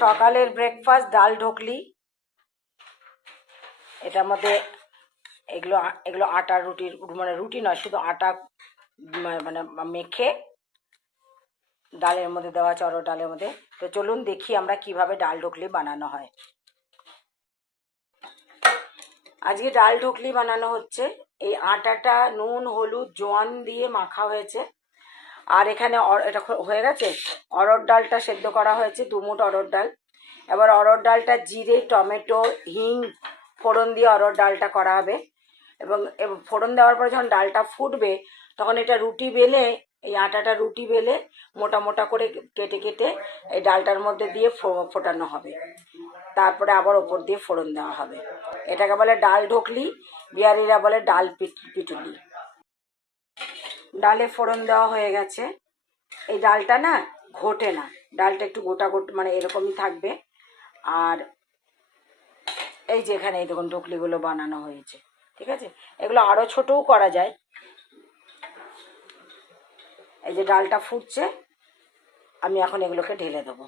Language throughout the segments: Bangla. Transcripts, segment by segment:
সকালের ব্রেকফাস্ট ডাল ঢোকলি। এটার মধ্যে এগুলো এগুলো আটার রুটির, মানে রুটি নয়, শুধু আটা মানে মেখে ডালের মধ্যে দেওয়া আছে, অরহর ডালের মধ্যে। তো চলুন দেখি আমরা কিভাবে ডাল ঢোকলি বানানো হয়। আজকে ডাল ঢোকলি বানানো হচ্ছে। এই আটাটা নুন হলুদ জোয়ান দিয়ে মাখা হয়েছে। আর এখানে এটা হয়ে গেছে, অরহর ডালটা সেদ্ধ করা হয়েছে, 2 মুঠ অরহর ডাল। এবার অরহর ডালটা জিরে টমেটো হিং ফোড়ন দিয়ে অরহর ডালটা করা হবে। এবং ফোড়ন দেওয়ার পরে যখন ডালটা ফুটবে তখন এটা রুটি বেলে, এই আটাটা রুটি বেলে মোটা মোটা করে কেটে কেটে এই ডালটার মধ্যে দিয়ে ফোটানো হবে। তারপরে আবার ওপর দিয়ে ফোড়ন দেওয়া হবে। এটাকে বলে ডাল ঢোকলি, বিহারিরা বলে ডাল পিটুলি। ডালে ফোড়ন দেওয়া হয়ে গেছে। এই ডালটা না ঘোটে না, ডালটা একটু গোটা গোটা মানে এরকমই থাকবে। আর এই যে এখানে এই দেখুন ঢোকলিগুলো বানানো হয়েছে, ঠিক আছে। এগুলো আরও ছোটও করা যায়। এই যে ডালটা ফুটছে, আমি এখন এগুলোকে ঢেলে দেবো।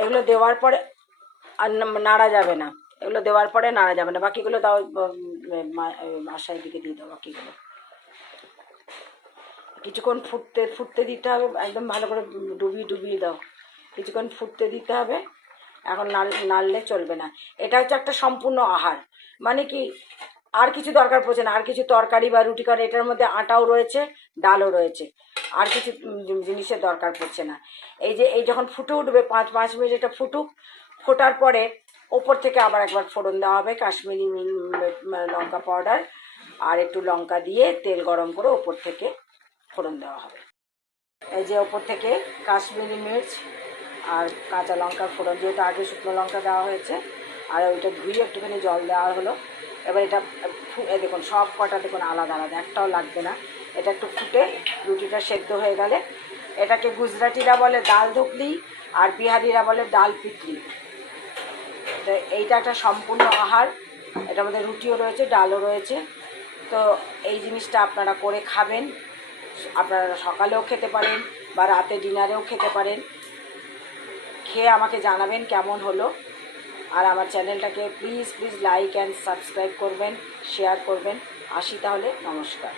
এগুলো দেওয়ার পরে আর নাড়া যাবে না, এগুলো দেওয়ার পরে নাড়া যাবে না। বাকিগুলো দাও, আশার দিকে দিয়ে দাও। বাকিগুলো কিছুক্ষণ ফুটতে দিতে হবে, একদম ভালো করে ডুবিয়ে দাও। কিছুক্ষণ ফুটতে দিতে হবে। এখন নাড়লে চলবে না। এটা হচ্ছে একটা সম্পূর্ণ আহার, মানে কি আর কিছু দরকার পড়ছে না, আর কিছু তরকারি বা রুটি করে, এটার মধ্যে আটাও রয়েছে ডালও রয়েছে, আর কিছু জিনিসের দরকার পড়ছে না। এই যখন ফুটে উঠবে 5 মিনিট এটা ফুটুক, ফোটার পরে ওপর থেকে আবার একবার ফোড়ন দেওয়া হবে কাশ্মীরি লঙ্কা পাউডার আর একটু লঙ্কা দিয়ে তেল গরম করে ওপর থেকে ফোড়ন দেওয়া হবে। এই যে ওপর থেকে কাশ্মীরি মির্চ আর কাঁচা লঙ্কার ফোড়ন, যেহেতু আগে শুকনো লঙ্কা দেওয়া হয়েছে, আর ওইটা ধুয়ে একটুখানি জল দেওয়া হলো। এবার এটা দেখুন সব কটা দেখুন আলাদা আলাদা, একটাও লাগবে না। এটা একটু ফুটে রুটিটা সেদ্ধ হয়ে গেলে এটাকে গুজরাটিরা বলে ডাল ঢোকলি আর বিহারিরা বলে ডাল পিটলি। তো এইটা একটা সম্পূর্ণ আহার, এটার মধ্যে রুটিও রয়েছে ডালও রয়েছে। তো এই জিনিসটা আপনারা করে খাবেন, আপনারা সকালেও খেতে পারেন বা রাতে ডিনারেও খেতে পারেন। খেয়ে আমাকে জানাবেন কেমন হলো। আর আমার চ্যানেলটাকে প্লিজ লাইক অ্যান্ড সাবস্ক্রাইব করবেন, শেয়ার করবেন। আসি তাহলে, নমস্কার।